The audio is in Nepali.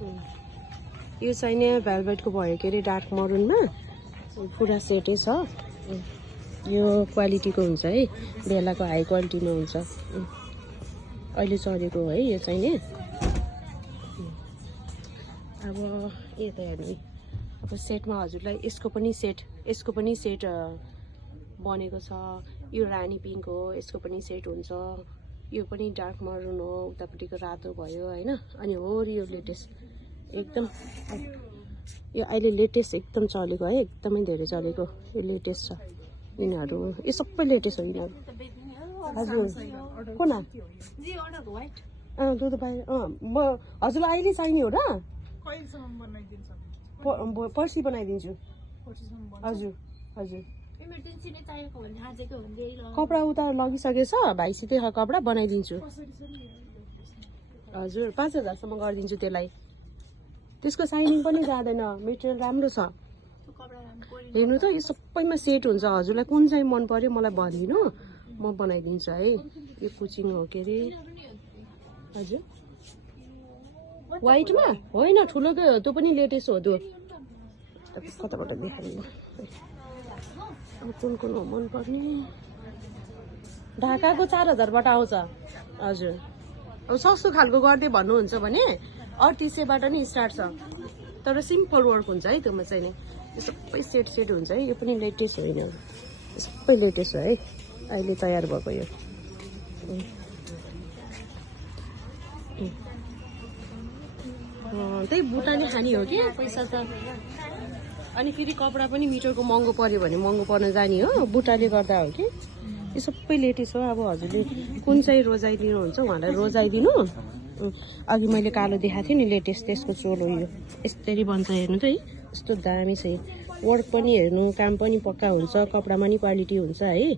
यो चाहिँ नि भेलभेटको भयो के अरे डार्क मरुनमा पुरा सेटै छ यो क्वालिटीको हुन्छ है बेलाको हाई क्वालिटीमा हुन्छ अहिले चलेको है यो चाहिँ नि अब यता हेर्नु अब सेटमा हजुरलाई यसको पनि सेट बनेको छ यो रानी पिङ्क हो यसको पनि सेट हुन्छ यो पनि डार्क मरुन हो उतापट्टिको रातो भयो हैन अनि हो यो लेटेस्ट एकदम यो अहिले लेटेस्ट एकदम चलेको है एकदमै धेरै चलेको यो लेटेस्ट छ यिनीहरू यो सबै लेटेस्ट हो यिनीहरू हजुर कुन दुध पाए हजुरलाई अहिले चाहिने हो र पर्सि बनाइदिन्छु हजुर हजुर कपडा उता लगिसकेछ भाइसितै कपडा बनाइदिन्छु हजुर 5000 गरिदिन्छु त्यसलाई त्यसको साइनिङ पनि जाँदैन मेटेरियल राम्रो छ हेर्नु त यो सबैमा सेट हुन्छ हजुरलाई कुन चाहिँ मन पर्यो मलाई भनिदिनु म बनाइदिन्छु है यो कुचिङ हो के अरे हजुर व्हाइटमा होइन ठुलोकै हो त्यो पनि लेटेस्ट हो त्यो कताबाट देखाउनु अब कुन हो मन पर्ने ढाकाको 4000बाट आउँछ हजुर अब सस्तो खालको गर्दै भन्नुहुन्छ भने 3800बाट नि स्टार्ट छ तर सिम्पल वर्क हुन्छ है त्योमा चाहिँ नि यो सबै सेट हुन्छ है यो पनि लेटेस्ट होइन सबै लेटेस्ट हो है अहिले तयार भएको यो त्यही बुटाले खाने हो कि पैसा त अनि फेरि कपडा पनि मिटरको महँगो पर्यो भने महँगो पर्न जाने हो बुटाले गर्दा हो कि यो सबै लेटेस्ट हो अब हजुरले कुन चाहिँ रोजाइदिनुहुन्छ उहाँलाई रोजाइदिनु अघि मैले कालो देखाएको थिएँ नि लेटेस्ट त्यसको चोलो यो यसरी बन्छ हेर्नु त है यस्तो दामी छ वर्क पनि हेर्नु काम पनि पक्का हुन्छ कपडामा नि क्वालिटी हुन्छ है